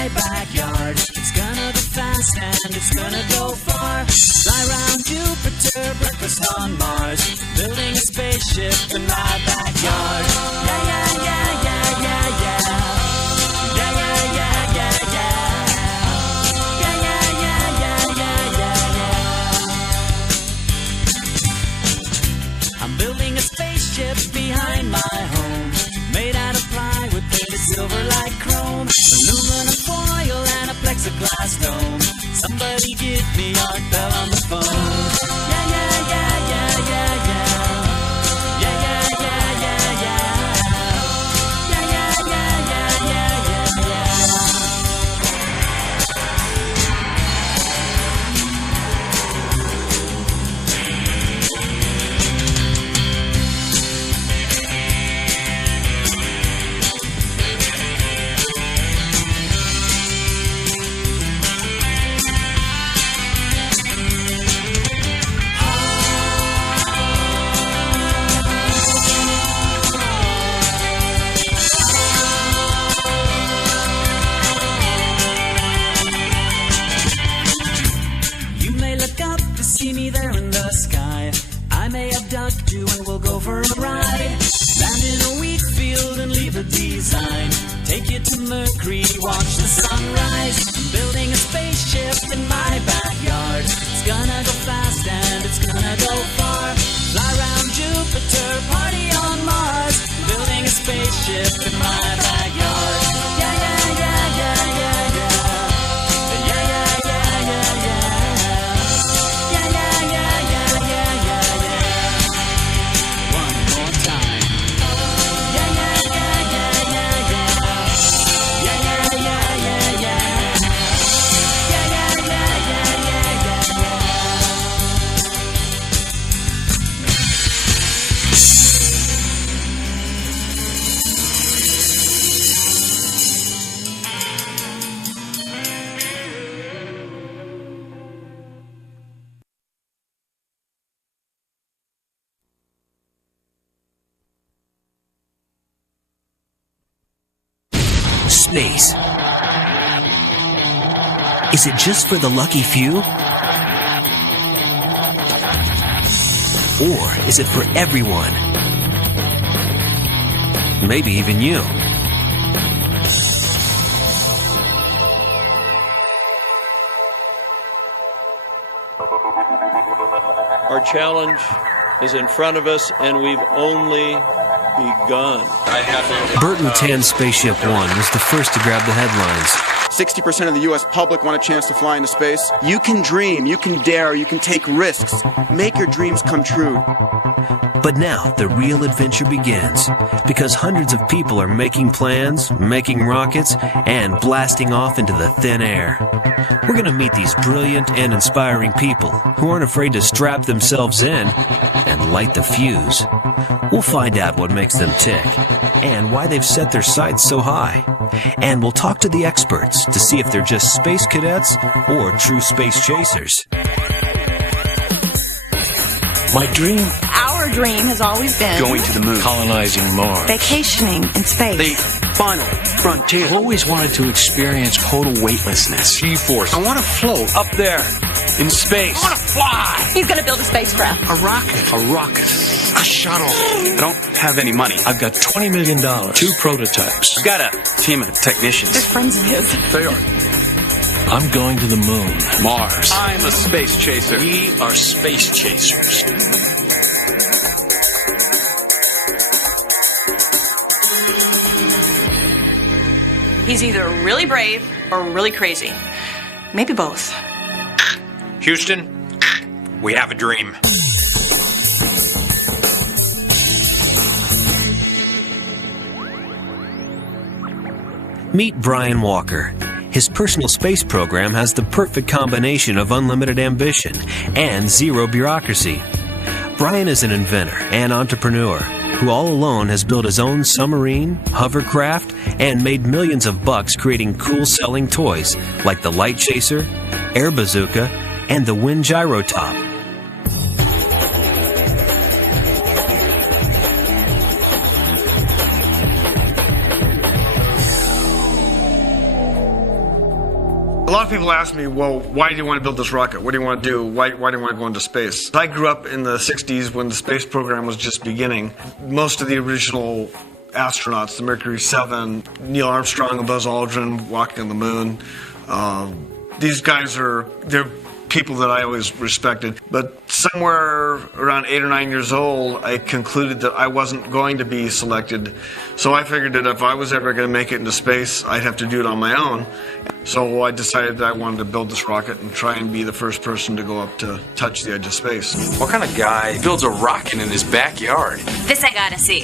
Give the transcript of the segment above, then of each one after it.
my backyard. It's gonna go fast and it's gonna go far. Fly around Jupiter, breakfast on Mars. Building a spaceship in my backyard. Yeah, yeah, yeah, yeah, yeah, yeah. Yeah, yeah, yeah, yeah, yeah. Yeah, yeah, yeah, yeah, yeah, yeah. I'm building a spaceship behind my home, made out of plywood, painted silver like chrome, aluminum foil and a plexiglass dome. Somebody give me Art Bell on the phone. Yeah, yeah, yeah, yeah, yeah, yeah. Yeah, yeah, yeah, yeah, yeah. Yeah, yeah, yeah, yeah, yeah, yeah, yeah. See me there in the sky. I may abduct you and we'll go for a ride. Land in a wheat field and leave a design. Take you to Mercury, watch the sunrise. I'm building a spaceship in my backyard. It's gonna go fast and it's gonna go far. Fly around Jupiter, party on Mars. Building a spaceship in my backyard. Yeah, yeah, yeah, yeah, yeah, yeah. Space. Is it just for the lucky few? Or is it for everyone? Maybe even you. Our challenge is in front of us, and we've only begun. Burt Rutan's Spaceship One was the first to grab the headlines. 60% of the U.S. public want a chance to fly into space. You can dream, you can dare, you can take risks. Make your dreams come true. But now the real adventure begins, because hundreds of people are making plans, making rockets, and blasting off into the thin air. We're going to meet these brilliant and inspiring people who aren't afraid to strap themselves in and light the fuse. We'll find out what makes them tick and why they've set their sights so high. And we'll talk to the experts to see if they're just space cadets or true space chasers. My dream. Our dream has always been Going to the moon. Colonizing Mars. Vacationing in space. The final frontier. I've always wanted to experience total weightlessness. G-force. I want to float up there in space. I want to fly. He's going to build a spacecraft. A rocket. A rocket. A shuttle. I don't have any money. I've got $20 million. 2 prototypes. I've got a team of technicians. They're friends of his. They are. I'm going to the moon. Mars. I'm a space chaser. We are space chasers. He's either really brave or really crazy. Maybe both. Houston, we have a dream. Meet Brian Walker. His personal space program has the perfect combination of unlimited ambition and zero bureaucracy. Brian is an inventor and entrepreneur who all alone has built his own submarine, hovercraft, and made millions of bucks creating cool-selling toys like the Light Chaser, Air Bazooka, and the Wind Gyro Top. lot of people ask me, well, why do you want to build this rocket? What do you want to do? Why do you want to go into space? I grew up in the 60s when the space program was just beginning. Most of the original astronauts, the Mercury 7, Neil Armstrong and Buzz Aldrin walking on the moon. These guys they're people that I always respected. But somewhere around 8 or 9 years old, I concluded that I wasn't going to be selected. So I figured that if I was ever going to make it into space, I'd have to do it on my own. So I decided that I wanted to build this rocket and try and be the first person to go up to touch the edge of space. What kind of guy builds a rocket in his backyard? This I gotta see.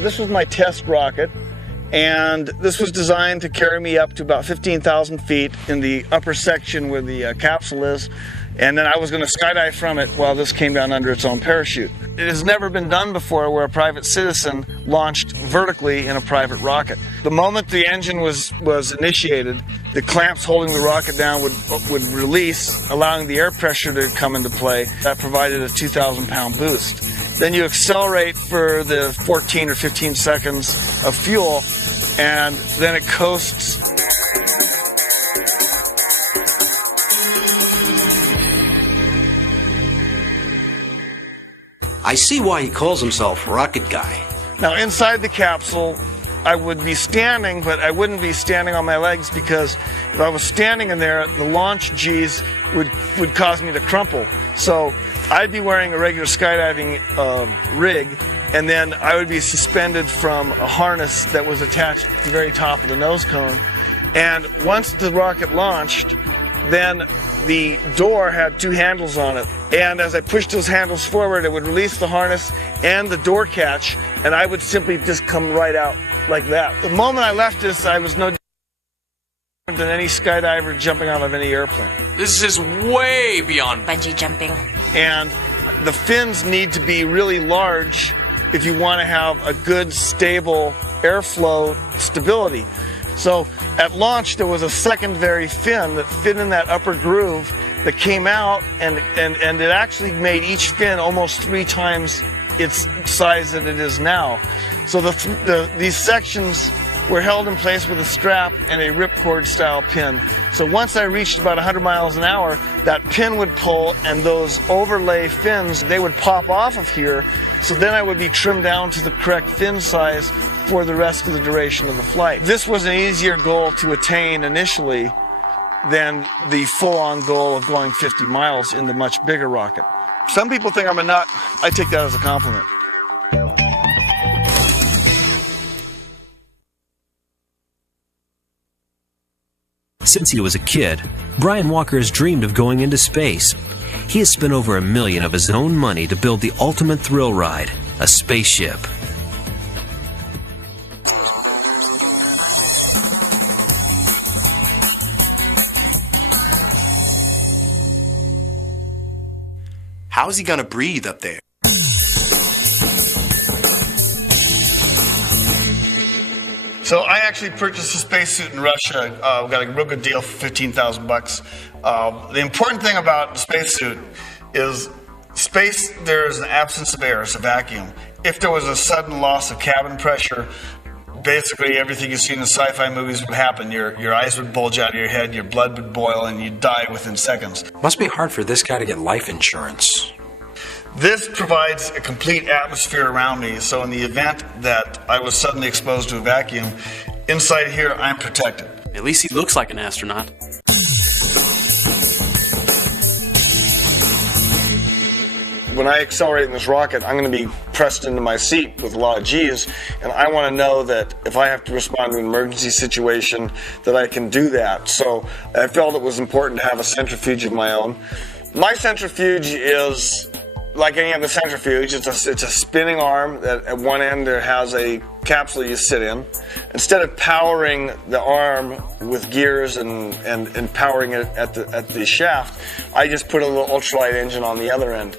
This was my test rocket, and this was designed to carry me up to about 15,000 feet in the upper section where the capsule is, and then I was going to skydive from it while this came down under its own parachute. It has never been done before where a private citizen launched vertically in a private rocket. The moment the engine was initiated, the clamps holding the rocket down would release, allowing the air pressure to come into play. That provided a 2,000-pound boost. Then you accelerate for the 14 or 15 seconds of fuel, and then it coasts. I see why he calls himself Rocket Guy. Now, inside the capsule, I would be standing, but I wouldn't be standing on my legs, because if I was standing in there, the launch G's would cause me to crumple. So I'd be wearing a regular skydiving rig, and then I would be suspended from a harness that was attached to the very top of the nose cone. And once the rocket launched, then the door had 2 handles on it. And as I pushed those handles forward, it would release the harness and the door catch, and I would simply just come right out like that. The moment I left this, I was no different than any skydiver jumping out of any airplane. This is way beyond bungee jumping. And the fins need to be really large if you want to have a good, stable airflow stability. So at launch, there was a secondary fin that fit in that upper groove that came out, and it actually made each fin almost 3 times its size that it is now. So these sections were held in place with a strap and a ripcord style pin. So once I reached about 100 miles an hour, that pin would pull, and those overlay fins, they would pop off of here. So then I would be trimmed down to the correct fin size for the rest of the duration of the flight. This was an easier goal to attain initially than the full-on goal of going 50 miles in the much bigger rocket. Some people think I'm a nut. I take that as a compliment. Since he was a kid, Brian Walker has dreamed of going into space. He has spent over $1 million of his own money to build the ultimate thrill ride, a spaceship. How's he gonna breathe up there? So I actually purchased a spacesuit in Russia. We got a real good deal for $15,000. The important thing about the spacesuit is space, there is an absence of air, it's a vacuum. If there was a sudden loss of cabin pressure, basically everything you see in the sci-fi movies would happen. Your eyes would bulge out of your head, your blood would boil, and you'd die within seconds. Must be hard for this guy to get life insurance. This provides a complete atmosphere around me, so in the event that I was suddenly exposed to a vacuum, inside here I'm protected. At least he looks like an astronaut. When I accelerate in this rocket, I'm going to be pressed into my seat with a lot of G's, and I want to know that if I have to respond to an emergency situation, that I can do that. So I felt it was important to have a centrifuge of my own. My centrifuge is like any other centrifuge. It's a spinning arm that at one end there has a capsule you sit in. Instead of powering the arm with gears and powering it at the shaft, I just put a little ultralight engine on the other end.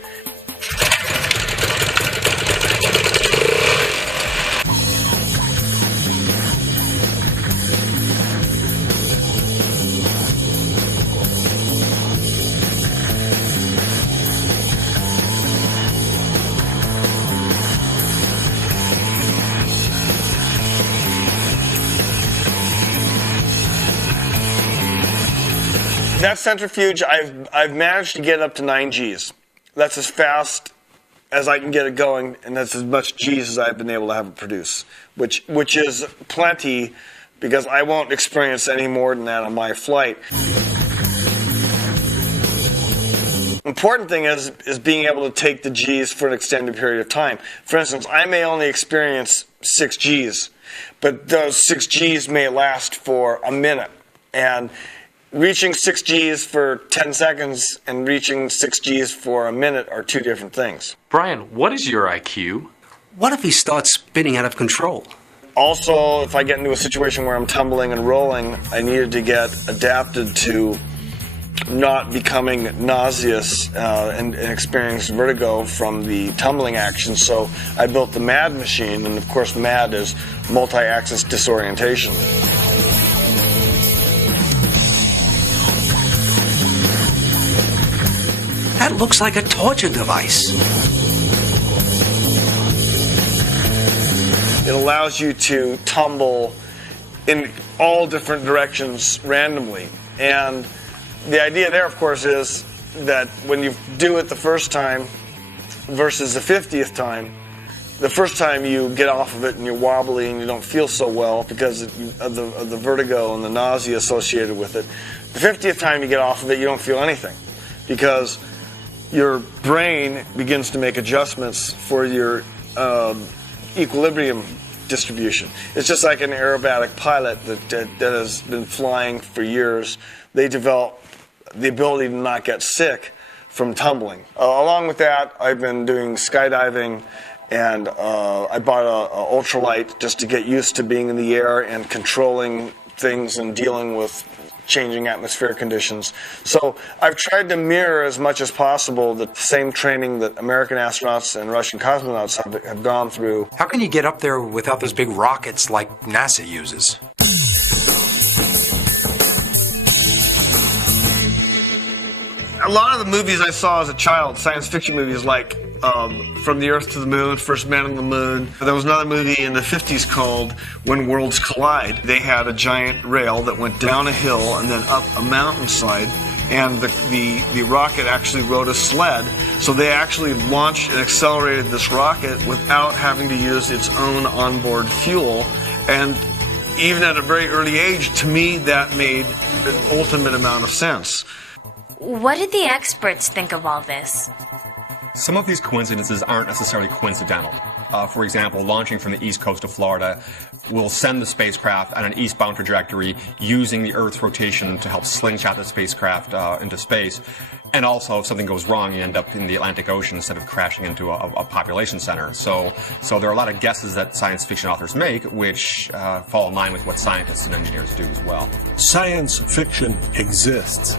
that centrifuge, I've managed to get up to 9 Gs. That's as fast as I can get it going, and that's as much G's as I've been able to have it produce, which is plenty, because I won't experience any more than that on my flight. Important thing is being able to take the G's for an extended period of time. For instance, I may only experience 6 G's, but those 6 G's may last for a minute. And reaching 6 G's for 10 seconds and reaching 6 G's for a minute are 2 different things. Brian, what is your IQ? What if he starts spinning out of control? Also, if I get into a situation where I'm tumbling and rolling, I needed to get adapted to not becoming nauseous and experience vertigo from the tumbling action. So I built the MAD machine, and of course MAD is multi-axis disorientation. That looks like a torture device. It allows you to tumble in all different directions randomly. And the idea there, of course, is that when you do it the first time versus the 50th time, the first time you get off of it and you're wobbly and you don't feel so well because of the vertigo and the nausea associated with it. The 50th time you get off of it, you don't feel anything because your brain begins to make adjustments for your equilibrium distribution. It's just like an aerobatic pilot that has been flying for years. They develop the ability to not get sick from tumbling. Along with that, I've been doing skydiving, and I bought an ultralight just to get used to being in the air and controlling things and dealing with changing atmospheric conditions. So I've tried to mirror as much as possible the same training that American astronauts and Russian cosmonauts have gone through. How can you get up there without those big rockets like NASA uses? A lot of the movies I saw as a child, science fiction movies like From the Earth to the Moon, First Man on the Moon. There was another movie in the 50s called When Worlds Collide. They had a giant rail that went down a hill and then up a mountainside, and the rocket actually rode a sled. So they actually launched and accelerated this rocket without having to use its own onboard fuel. And even at a very early age, to me, that made an ultimate amount of sense. What did the experts think of all this? Some of these coincidences aren't necessarily coincidental. For example, launching from the east coast of Florida will send the spacecraft on an eastbound trajectory using the Earth's rotation to help slingshot the spacecraft into space. And also, if something goes wrong, you end up in the Atlantic Ocean instead of crashing into a population center. So there are a lot of guesses that science fiction authors make, which fall in line with what scientists and engineers do as well. Science fiction exists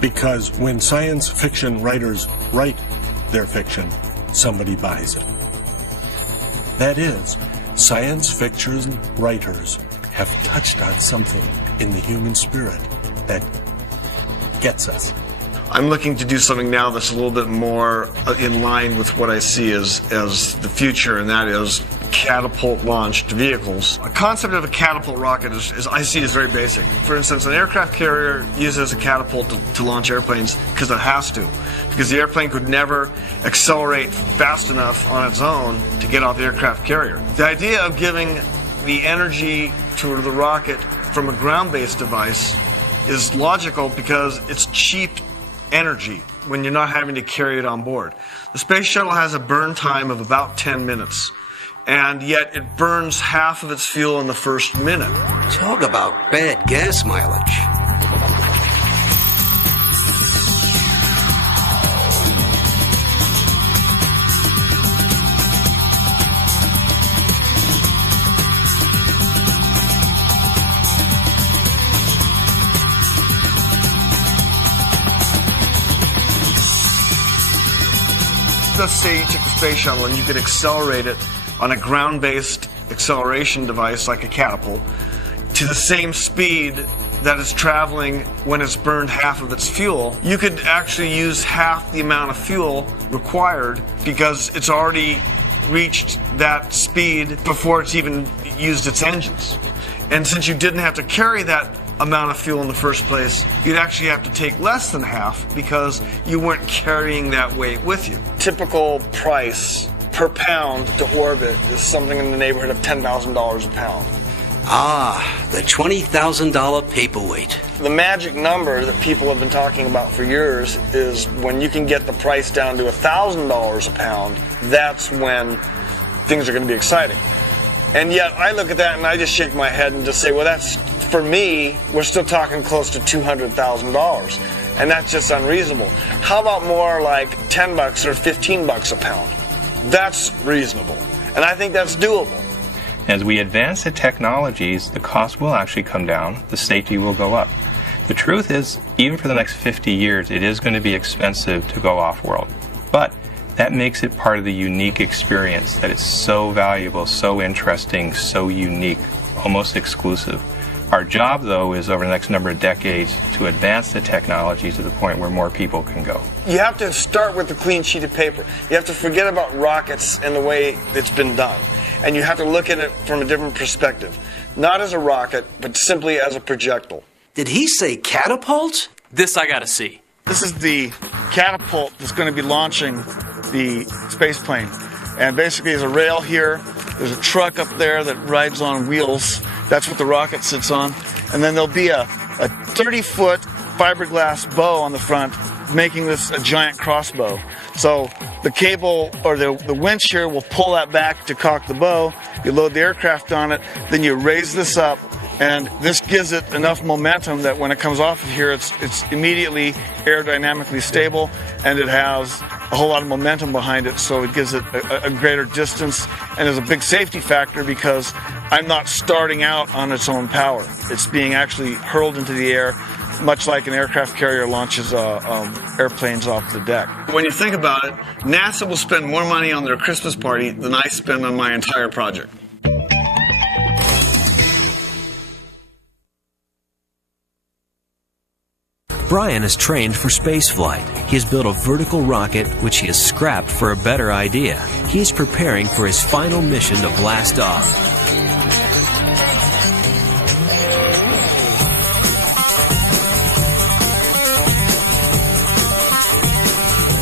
because when science fiction writers write their fiction, somebody buys it. That is, science fiction writers have touched on something in the human spirit that gets us. I'm looking to do something now that's a little bit more in line with what I see as the future, and that is catapult-launched vehicles. A concept of a catapult rocket is I see as very basic. For instance, an aircraft carrier uses a catapult to launch airplanes because it has to, because the airplane could never accelerate fast enough on its own to get off the aircraft carrier. The idea of giving the energy to the rocket from a ground-based device is logical because it's cheap energy when you're not having to carry it on board. The space shuttle has a burn time of about 10 minutes, and yet it burns half of its fuel in the first minute. Talk about bad gas mileage. Let's say you took the space shuttle and you could accelerate it on a ground-based acceleration device like a catapult to the same speed that it's traveling when it's burned half of its fuel. You could actually use half the amount of fuel required because it's already reached that speed before it's even used its engines. And since you didn't have to carry that amount of fuel in the first place, you'd actually have to take less than half because you weren't carrying that weight with you. Typical price per pound to orbit is something in the neighborhood of $10,000 a pound. Ah, the $20,000 paperweight. The magic number that people have been talking about for years is when you can get the price down to $1,000 a pound, that's when things are going to be exciting. And yet I look at that and I just shake my head and just say, well, that's, for me, we're still talking close to $200,000. And that's just unreasonable. How about more like $10 or $15 a pound? That's reasonable. And I think that's doable. As we advance the technologies, the cost will actually come down, the safety will go up. The truth is, even for the next 50 years, it is going to be expensive to go off-world. But that makes it part of the unique experience, that it's so valuable, so interesting, so unique, almost exclusive. Our job, though, is over the next number of decades to advance the technology to the point where more people can go. You have to start with a clean sheet of paper. You have to forget about rockets and the way it's been done. And you have to look at it from a different perspective. Not as a rocket, but simply as a projectile. Did he say catapult? This I gotta see. This is the catapult that's going to be launching the space plane. And basically there's a rail here, there's a truck up there that rides on wheels. That's what the rocket sits on. And then there'll be a 30-foot fiberglass bow on the front, making this a giant crossbow. So the cable or the winch here will pull that back to cock the bow. You load the aircraft on it, then you raise this up, and this gives it enough momentum that when it comes off of here, it's immediately aerodynamically stable, and it has a whole lot of momentum behind it, so it gives it a greater distance, and is a big safety factor because I'm not starting out on its own power. It's being actually hurled into the air, much like an aircraft carrier launches airplanes off the deck. When you think about it, NASA will spend more money on their Christmas party than I spend on my entire project. Brian is trained for spaceflight. He has built a vertical rocket which he has scrapped for a better idea. He is preparing for his final mission to blast off.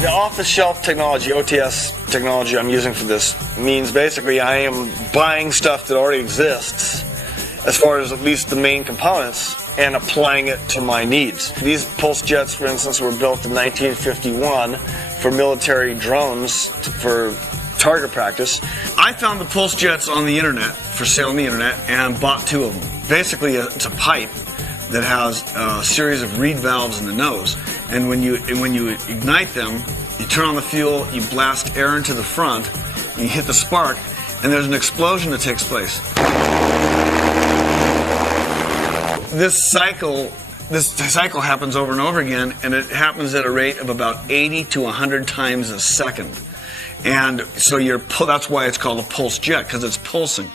The off-the-shelf technology, OTS technology I'm using for this, means basically I am buying stuff that already exists, as far as at least the main components, and applying it to my needs. These pulse jets, for instance, were built in 1951 for military drones for target practice. I found the pulse jets on the internet, for sale on the internet, and bought 2 of them. Basically, it's a pipe that has a series of reed valves in the nose, and when you ignite them, you turn on the fuel, you blast air into the front, you hit the spark, and there's an explosion that takes place. This cycle happens over and over again, and it happens at a rate of about 80 to 100 times a second. And so that's why it's called a pulse jet, because it's pulsing.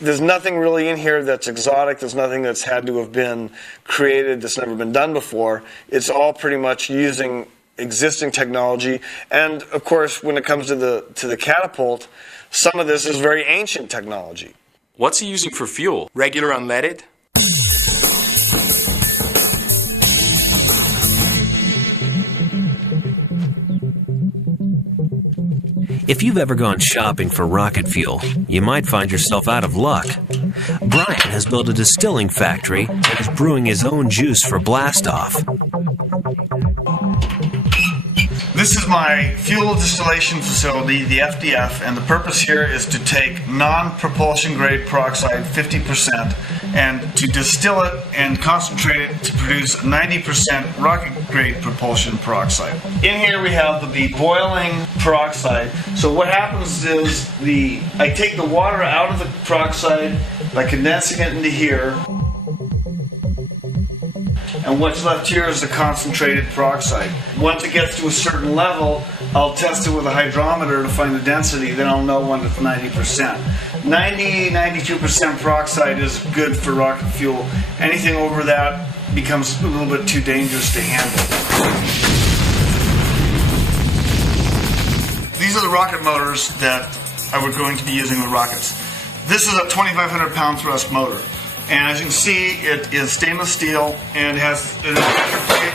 There's nothing really in here that's exotic. There's nothing that's had to have been created that's never been done before. It's all pretty much using existing technology. And of course, when it comes to the catapult, some of this is very ancient technology. What's he using for fuel? Regular unleaded? If you've ever gone shopping for rocket fuel, you might find yourself out of luck. Brian has built a distilling factory and is brewing his own juice for blastoff. This is my fuel distillation facility, the FDF, and the purpose here is to take non-propulsion grade peroxide, 50%, and to distill it and concentrate it to produce 90% rocket grade propulsion peroxide. In here we have the boiling peroxide. So what happens is I take the water out of the peroxide by condensing it into here. And what's left here is the concentrated peroxide. Once it gets to a certain level, I'll test it with a hydrometer to find the density, then I'll know when it's 90%. 92% peroxide is good for rocket fuel. Anything over that becomes a little bit too dangerous to handle. These are the rocket motors that I was going to be using with rockets. This is a 2,500 pound thrust motor. And as you can see, it is stainless steel and has an injector plate.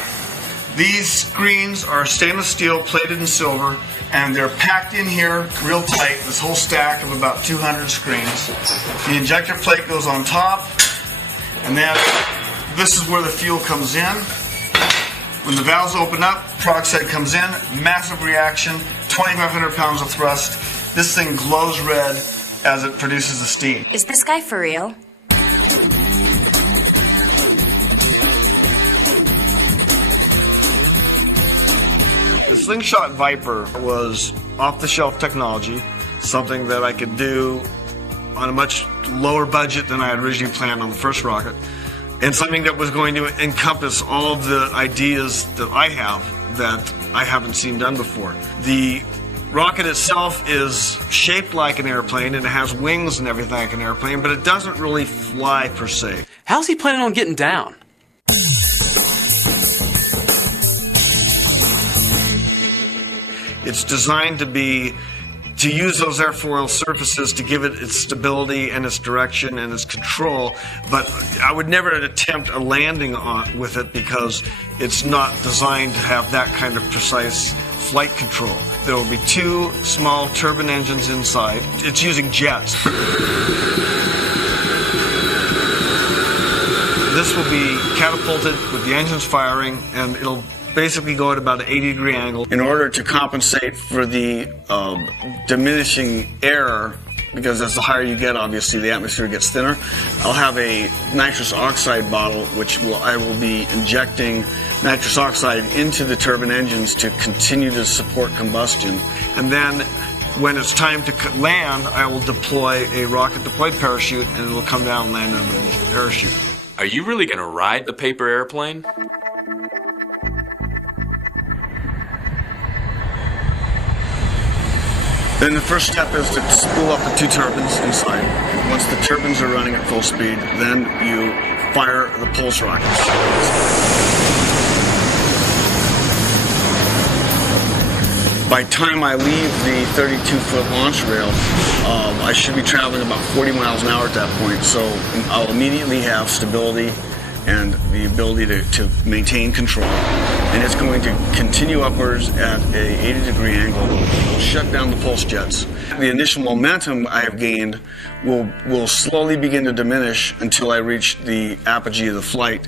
These screens are stainless steel plated in silver, and they're packed in here real tight, this whole stack of about 200 screens. The injector plate goes on top, and then this is where the fuel comes in. When the valves open up, peroxide comes in, massive reaction, 2,500 pounds of thrust. This thing glows red as it produces the steam. Is this guy for real? The Slingshot Viper was off-the-shelf technology, something that I could do on a much lower budget than I had originally planned on the first rocket, and something that was going to encompass all of the ideas that I have that I haven't seen done before. The rocket itself is shaped like an airplane, and it has wings and everything like an airplane, but it doesn't really fly per se. How's he planning on getting down? It's designed to use those airfoil surfaces to give it its stability and its direction and its control, but I would never attempt a landing with it because it's not designed to have that kind of precise flight control. There will be 2 small turbine engines inside. It's using jets. This will be catapulted with the engines firing, and it'll basically go at about an 80-degree angle in order to compensate for the diminishing air, because as the higher you get, obviously the atmosphere gets thinner. I'll have a nitrous oxide bottle, which I will be injecting nitrous oxide into the turbine engines to continue to support combustion. And then when it's time to land, I will deploy a rocket deployed parachute, and it will come down and land underneath the parachute. Are you really going to ride the paper airplane? Then the first step is to spool up the 2 turbines inside. Once the turbines are running at full speed, then you fire the pulse rockets. By the time I leave the 32-foot launch rail, I should be traveling about 40 miles an hour at that point, so I'll immediately have stability and the ability to maintain control. And it's going to continue upwards at a 80-degree angle. It'll shut down the pulse jets. The initial momentum I have gained will slowly begin to diminish until I reach the apogee of the flight.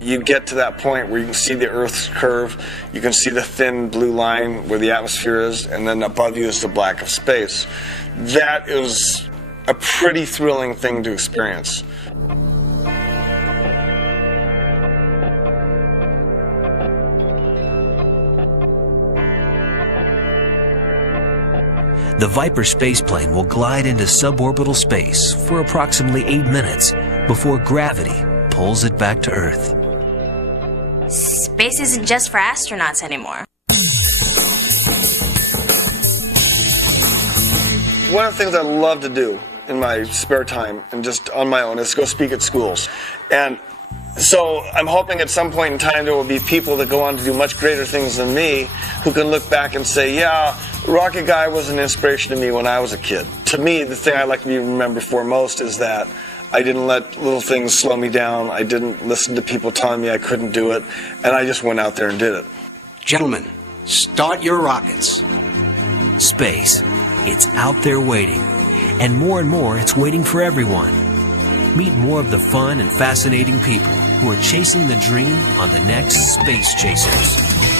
You get to that point where you can see the Earth's curve, you can see the thin blue line where the atmosphere is, and then above you is the black of space. That is a pretty thrilling thing to experience. The Viper spaceplane will glide into suborbital space for approximately 8 minutes before gravity pulls it back to Earth. Space isn't just for astronauts anymore. One of the things I love to do in my spare time and just on my own is go speak at schools. And so I'm hoping at some point in time there will be people that go on to do much greater things than me who can look back and say, yeah, Rocket Guy was an inspiration to me when I was a kid. To me, the thing I like to be remembered for most is that I didn't let little things slow me down. I didn't listen to people telling me I couldn't do it, and I just went out there and did it. Gentlemen, start your rockets. Space. It's out there waiting. And more it's waiting for everyone. Meet more of the fun and fascinating people who are chasing the dream on the next Space Chasers.